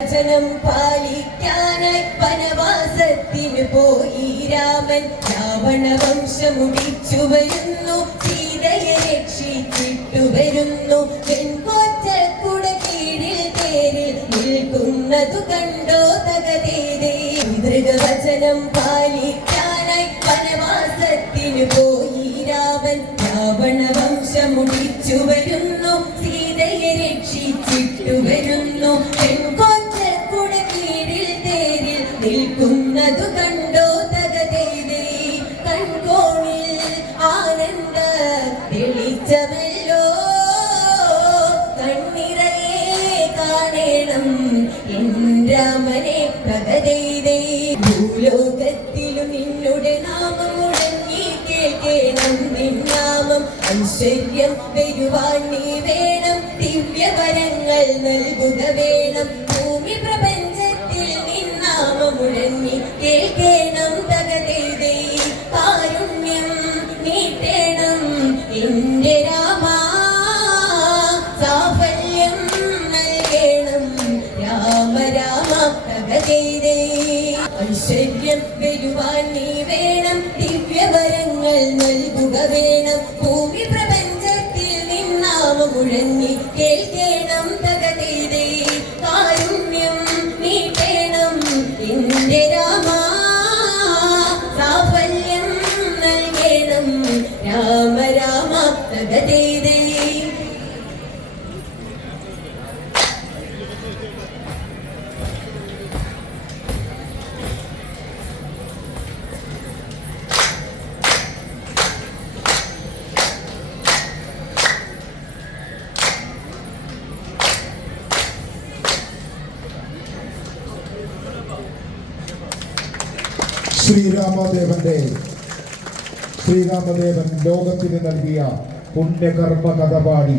വചനം പാലിക്കാനായി വനവാസത്തിന് പോയി രാമൻ. രാവണവംശം മുടിച്ചു വരുന്നു, സീതയെ രക്ഷിച്ചിട്ടു വരുന്നു. പെൺകൊറ്റക്കുട കീഴിൽ തേരിൽ നിൽക്കുന്നതു കണ്ടോ തകതേതേ. മൃഗവചനം പാലിക്കാനായി വനവാസത്തിന് പോയി രാമൻ. രാവണവംശം മുടിച്ചു വരുന്നു, സീതയെ രക്ഷിച്ചിട്ടു വരുന്നു. നിൽക്കുന്നതു കണ്ടോ തകതേതേ. കൺകോണിൽ ആനന്ദ തെളിച്ചമല്ലോ, കണ്ണിറയെ കാണേണം എൻ രാമനെ തകതേതേ. ഭൂലോകത്തിലും നിന്നുടെ നാമം മുഴങ്ങി കേൾക്കേണം നിന്നാമം. ഐശ്വര്യം വരുവാൻ നീ വേണം, ദിവ്യവരങ്ങൾ നൽകുക വേണം. ഭൂമി മുഴങ്ങി കേൾക്കേണം തകതേതേ. കാരുണ്യം നീട്ടേണം എന്റെ രാമ, സാഫല്യം നൽകേണം രാമ രാമ തകതേതേ. ഐശ്വര്യം വരുവാൻ നീ വേണം, ദിവ്യവരങ്ങൾ നൽകുക വേണം. ഭൂമി പ്രപഞ്ചത്തിൽ നിന്നാമം മുഴങ്ങി കേൾക്കേണം തകതേതേ. കാരുണ്യം നീട്ടേണം എന്റെ രാമ, സാഫല്യം നൽകേണം രാമ രാമ തകതേതേ. ശ്രീരാമദേവൻ ലോകത്തിന് നൽകിയ പുണ്യകർമ്മ കഥ പാടി